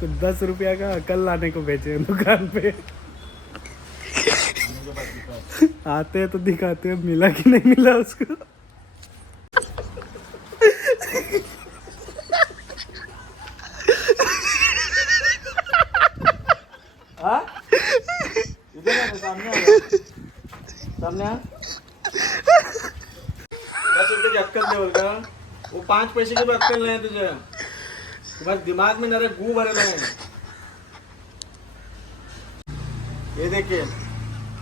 कुछ 10 रुपया का अकल लाने को भेजे हैं दुकान पे। आते हैं तो दिखाते हैं मिला कि नहीं मिला उसको। हाँ? इधर आ, सामने आ, सामने आ। 10 रुपये की अक्कल दे बोलता। वो 5 पैसे की भी अक्कल नहीं है तुझे। बस दिमाग में नरे गू भरे नहीं। ये देखिए,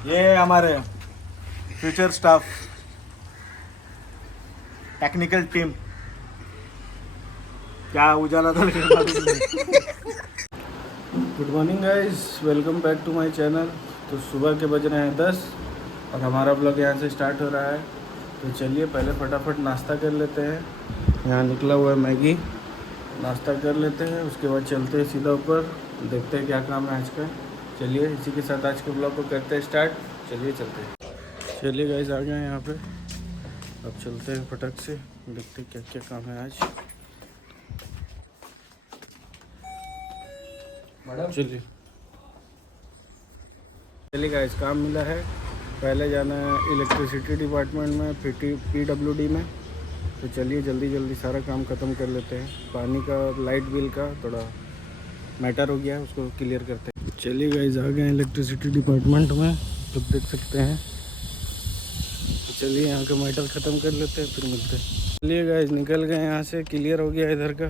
ये हमारे फ्यूचर स्टाफ, टेक्निकल टीम। क्या उजाला था। Good morning guys, welcome back to my channel. तो सुबह के बज रहे हैं 10 और हमारा ब्लॉग यहाँ से स्टार्ट हो रहा है। तो चलिए पहले फटाफट नाश्ता कर लेते हैं। यहाँ निकला हुआ है मैगी, नाश्ता कर लेते हैं, उसके बाद चलते हैं सीधा ऊपर, देखते हैं क्या काम है आज का। चलिए इसी के साथ आज के ब्लॉग को करते हैं स्टार्ट। चलिए चलते हैं। चलिए गाइस आ गए हैं यहाँ पे, अब चलते हैं फटक से, देखते हैं क्या क्या काम है आज। चलिए चलिए गाइस, काम मिला है। पहले जाना है इलेक्ट्रिसिटी डिपार्टमेंट में, PWD में। तो चलिए जल्दी जल्दी सारा काम ख़त्म कर लेते हैं। पानी का, लाइट बिल का थोड़ा मैटर हो गया है, उसको क्लियर करते हैं। चलिए गाइस आ गए हैं इलेक्ट्रिसिटी डिपार्टमेंट में, तो देख सकते हैं। तो चलिए यहाँ का मैटर ख़त्म कर लेते हैं, फिर मिलते हैं। चलिए गाइस निकल गए यहाँ से, क्लियर हो गया इधर का।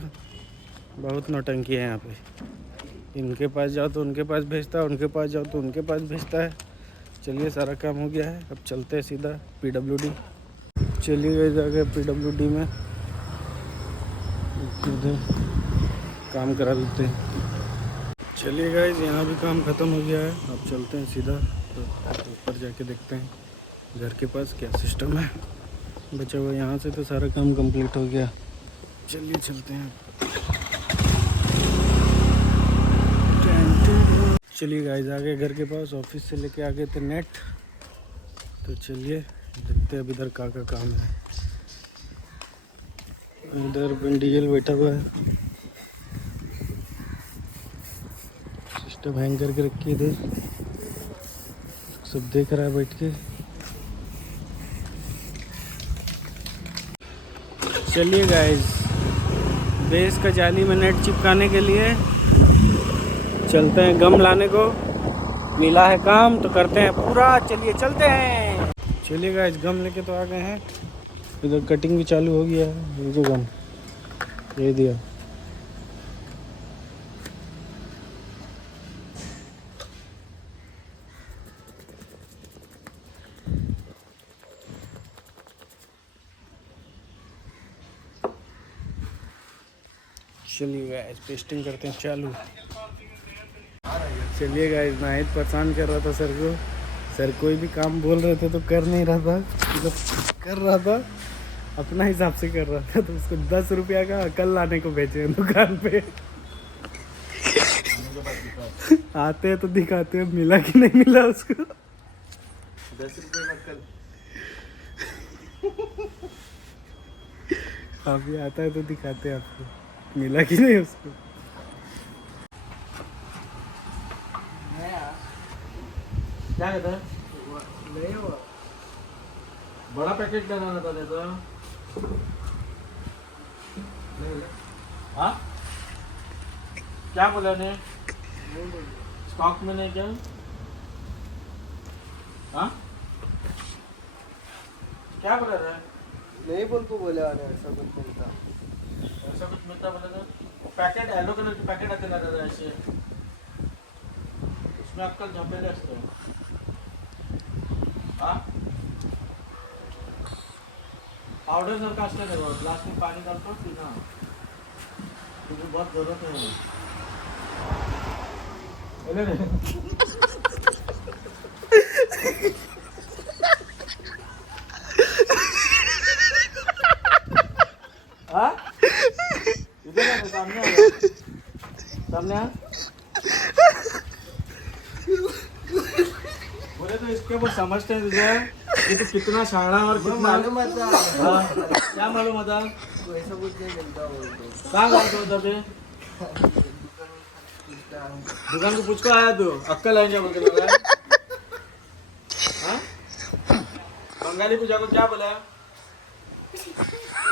बहुत नौटंकी है यहाँ पे, इनके पास जाओ तो उनके पास भेजता है, उनके पास जाओ तो उनके पास भेजता है। चलिए सारा काम हो गया है, अब चलते हैं सीधा PWD। चलिए गए आ गए PWD में, इधर काम करा लेते हैं। चलिए गाइस यहाँ भी काम ख़त्म हो गया है, अब चलते हैं सीधा तो ऊपर जाके देखते हैं घर के पास क्या सिस्टम है बचा हुआ। यहाँ से तो सारा काम कंप्लीट हो गया। चलिए चलते हैं। चलिए गाइस आ गए घर के पास, ऑफिस से लेके आ गए थे नेट। तो चलिए देखते हैं अब इधर का काम है। इधर बंडीजल बैठा हुआ है, सिस्टम हैंग करके रखी इधर, सब देख रहा है बैठ के। चलिए गाइस बेस का जाली में नेट चिपकाने के लिए चलते हैं। गम लाने को मिला है काम, तो करते हैं पूरा। चलिए चलते हैं। चलिए गाइस गम लेके तो आ गए हैं, इधर कटिंग भी चालू हो गया है। ये जो गम ये दिया, चलिए गाइस पेस्टिंग करते हैं चालू। चलिए गाइस नाहिद परेशान कर रहा था सर को, सर कोई भी काम बोल रहे थे तो कर नहीं रहा था, मतलब कर रहा था अपना हिसाब से कर रहा था। तो उसको 10 रुपया का अकल लाने को भेजे हैं दुकान पे। आते हैं तो दिखाते हैं मिला कि नहीं मिला उसको। 10 रुपये का अकल अभी आता है तो दिखाते हैं आपको मिला कि नहीं उसको। क्या कहता है? नहीं हुआ, बड़ा पैकेट लेना था देता। हाँ क्या बोला ने? स्टॉक में नहीं क्या? हाँ क्या बोला था? नहीं बोल को बोले ऐसा कुछ मिलता, ऐसा कुछ मिलता बोला था। पैकेट येलो कलर के पैकेट आते ना दादा ऐसे, उसमें आपका झपेले असते। हाँ पाउडर सर का असते देखो, ग्लास में पानी डालते हो पीना, तुझे बहुत जरूरत है। हाँ इधर आ, सामने आ, सामने आ। बोले तो इसके वो समझते हैं तुझे, ये तो कितना शाना और कितना मालूम था। हाँ क्या मालूम था? ऐसा कुछ नहीं मिलता बोलते। कहाँ गए थे उधर पे? दुकान को पूछ को आया तू अक्कल है क्या बोल के लगा हाँ बंगाली पूछा को क्या बोला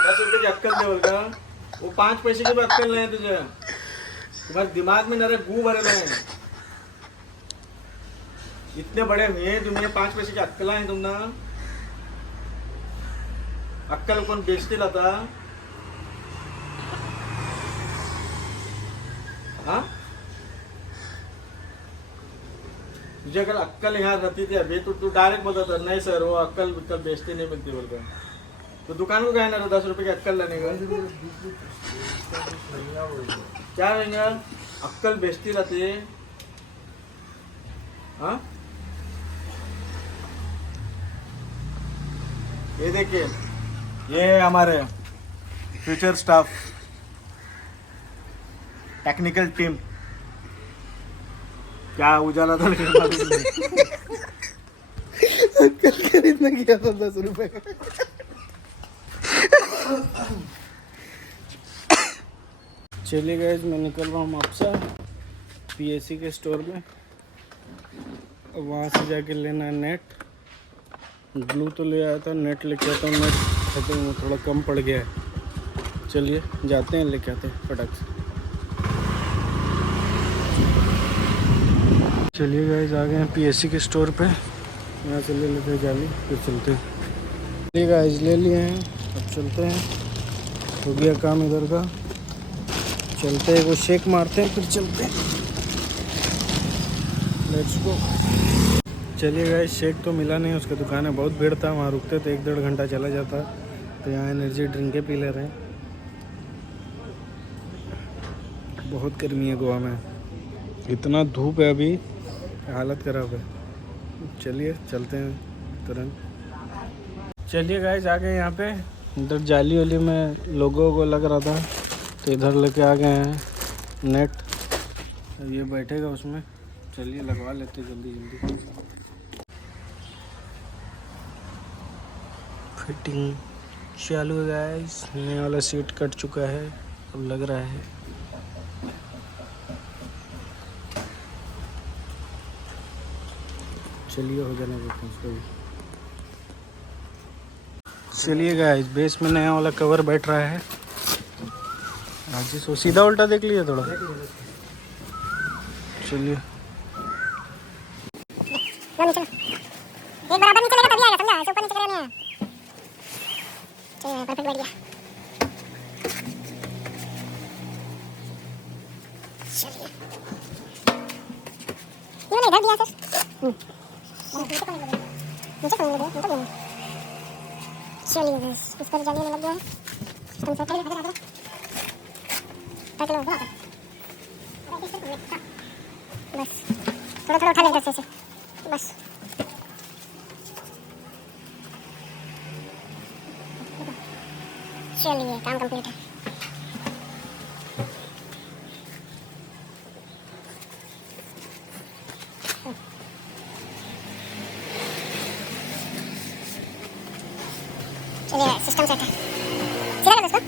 10 रुपए की अक्कल दे बोल का वो 5 पैसे की भी अक्कल नहीं है तुझे तुम्हारे दिमाग में नरे गू भरे हैं इतने बड़े हुए तुम्हें 5 पैसे की अक्कल है तुम ना अक्कल कौन बेचते लाता हाँ तुझे अगर अक्कल यहाँ रहती थी अभी तो तू डायरेक्ट बोलता था नहीं सर वो अक्कल बेचती नहीं मिलती बोलकर तो दुकान को गया ना 10 रुपए की अक्कल लेने का क्या रहेंगे अक्कल बेचती रहती है हाँ ये देखिए ये हमारे फ्यूचर स्टाफ टेक्निकल टीम क्या उजाला था कल खरीदने गया था 10 रुपए का चलिए गाइस मैं निकल रहा हूँ आपसे पीएससी के स्टोर में वहाँ से जाके लेना है नेट ग्लू तो ले आया था नेट लेके आता हूँ नेट खत्म थोड़ा कम पड़ गया है चलिए जाते हैं लेके आते हैं फटाक से चलिए गाइस आ गए हैं पीएससी के स्टोर पे यहाँ से ले लेते हैं जाली फिर चलते हैं चलिए गाइस ले लिए हैं अब चलते हैं हो गया काम इधर का चलते हैं वो शेक मारते हैं फिर चलते हैं लेट्स गो चलिए गाइस शेक तो मिला नहीं उसका दुकान है बहुत भीड़ था वहाँ रुकते तो 1-1.5 घंटा चला जाता तो यहाँ एनर्जी ड्रिंकें पी ले रहे हैं बहुत गर्मी है गोवा में इतना धूप है अभी हालत ख़राब है चलिए चलते हैं तुरंत चलिए गाइस आ गए यहाँ पे इधर जाली वाली में लोगों को लग रहा था तो इधर लेके आ गए हैं नेट अब ये बैठेगा उसमें चलिए लगवा लेते जल्दी जल्दी फिटिंग चालू है गाइस नया वाला सीट कट चुका है अब लग रहा है चलिए हो जाने देते हैं उसको भी चलिए गाइस बेस में नया वाला कवर बैठ रहा है आज सो सीधा उल्टा देख लीजिए थोड़ा चलिए एक बराबर नीचे लेगा तभी आएगा समझा ऐसे ऊपर नीचे करना है चलिए परफेक्ट बैठ गया चलिए ये मैंने इधर दिया सर नीचे कौन लगे नीचे कौन चलिए बस इस पर जाने में लग गया है हम सब पहले पकड़ लो बस थोड़ा थोड़ा उठा लेंगे ऐसे बस चलिए काम कंप्लीट है चलिए सिस्टम सेट है सीधा लगा उसको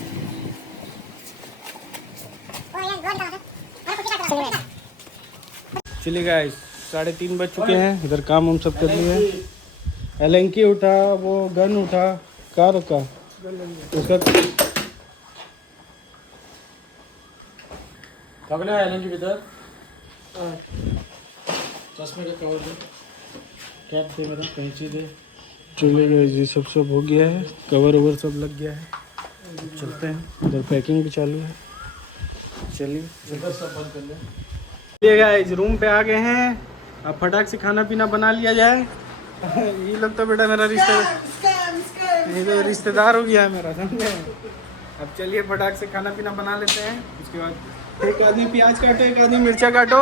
चलिए गाइस 3:30 बज चुके हैं इधर काम हम सब कर लिए एलेंकी उठा वो गन उठा कार रखा उसका पकड़ा है एलन के भीतर चश्मे का कवर दे कैप दे मेरा कैंची दे चलिए गाइस ये सब हो गया है कवर ओवर सब लग गया है चलते हैं इधर पैकिंग भी चालू है चलिए इधर सब बंद कर ले चलिए गाइस रूम पे आ गए हैं अब फटाक से खाना पीना बना लिया जाए ये लोग तो बेटा मेरा ये तो रिश्तेदार हो गया है मेरा समझे अब चलिए फटाक से खाना पीना बना लेते हैं उसके बाद एक आदमी प्याज काटो एक आदमी मिर्चा काटो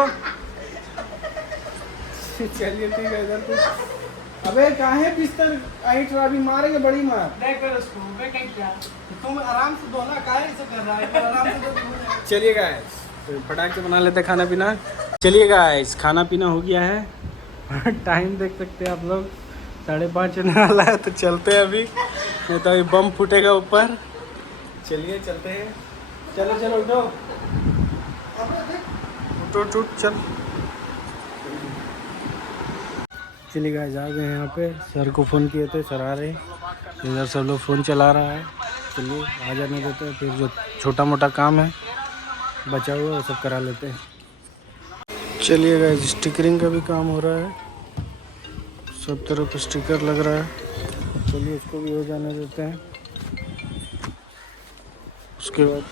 चलिए ठीक है इधर कुछ अबे काहे बिस्तर आइट अभी मारेंगे बड़ी मार देख कर उसको मैं कहीं क्या तुम आराम से दो ना काहे ऐसे कर रहा है आराम से दो चलिए गाइस तो फटाक से बना लेते हैं खाना पीना चलिए गाइस खाना पीना हो गया है टाइम देख सकते हैं आप लोग 5:30 होने वाला है तो चलते हैं अभी नहीं तो अभी बम फूटेगा ऊपर चलिए चलते हैं चलो चलो उठो उठ उठ चल। चलिए गाइस आ गए हैं यहाँ पे। सर को फ़ोन किए थे, सर आ रहे हैं। इधर सब लोग फ़ोन चला रहा है। चलिए आ जाने देते हैं, फिर जो छोटा मोटा काम है बचा हुआ है वो सब करा लेते हैं। चलिए गाइस स्टिकरिंग का भी काम हो रहा है, सब तरफ स्टिकर लग रहा है। चलिए इसको भी हो जाने देते हैं। उसके बाद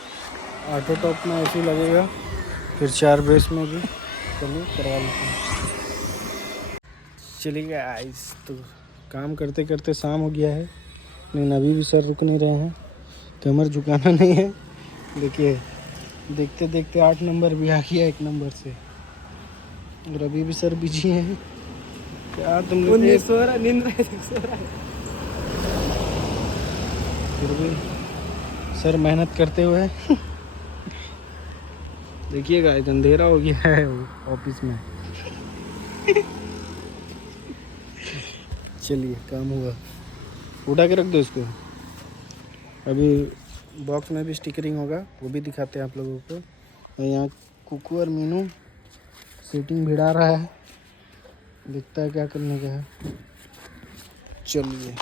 ऑटो टॉप में ऐसे ही लगेगा, फिर 4 बेस में भी। चलिए करवा लेते हैं। चलिए गाइस तो काम करते करते शाम हो गया है, लेकिन अभी भी सर रुक नहीं रहे हैं। कमर झुकाना नहीं है। देखिए देखते देखते 8 नंबर भी आ गया 1 नंबर से, और अभी भी सर बिजी हैं। क्या तुम लोग सो रहा नींद में सो रहा है। फिर भी सर मेहनत करते हुए देखिएगा अंधेरा हो गया है ऑफिस में। चलिए काम हुआ, उठा के रख दो इसको। अभी बॉक्स में भी स्टिकरिंग होगा, वो भी दिखाते हैं आप लोगों को। और यहाँ कुकू और मीनू सीटिंग भिड़ा रहा है, दिखता है क्या करने का है। चलिए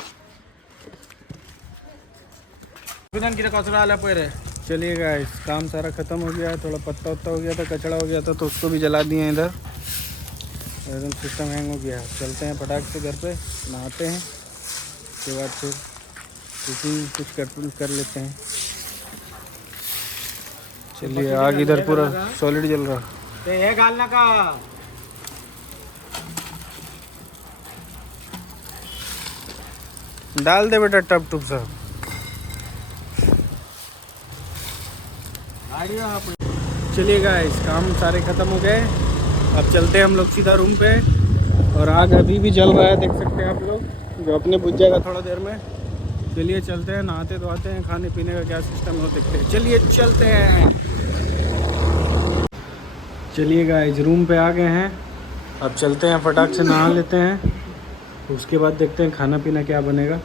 चलिए गाइस काम सारा ख़त्म हो गया है। थोड़ा पत्ता वत्ता हो गया था, कचड़ा हो गया था, तो उसको भी जला दिए हैं। इधर एकदम सिस्टम हैंग हो गया है। चलते हैं फटाक से घर पे, नहाते हैं, उसके बाद फिर कुकिंग कुछ कर लेते हैं। चलिए आग इधर पूरा सॉलिड जल रहा। हे घालना का डाल दे बेटा टप टुप सब। चलिए गाइस काम सारे ख़त्म हो गए। अब चलते हैं हम लोग सीधा रूम पे। और आग अभी भी जल रहा है, देख सकते हैं आप लोग, जो अपने बुझ जाएगा थोड़ा देर में। चलिए चलते हैं, नहाते धोते हैं, खाने पीने का क्या सिस्टम है वो देखते हैं। चलिए चलते हैं। चलिए गाइस रूम पे आ गए हैं। अब चलते हैं फटाक से नहा लेते हैं, उसके बाद देखते हैं खाना पीना क्या बनेगा।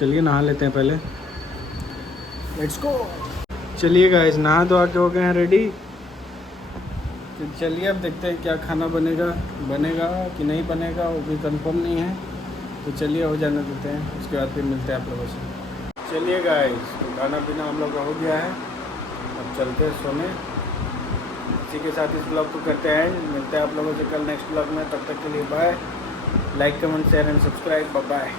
चलिए नहा लेते हैं पहले, लेट्स गो। चलिए गाइस नहा धो के हो गए हैं रेडी। तो चलिए अब देखते हैं क्या खाना बनेगा कि नहीं बनेगा, वो भी कंफर्म नहीं है। तो चलिए हो जाने देते हैं, उसके बाद फिर मिलते हैं आप लोगों से। चलिए गाइस तो खाना पीना हम लोग का हो गया है, अब चलते हैं सोने। इसी के साथ इस ब्लॉग को करते हैं, मिलते हैं आप लोगों से कल नेक्स्ट ब्लॉग में। तब तक के लिए bye. Like comment share and subscribe. Bye.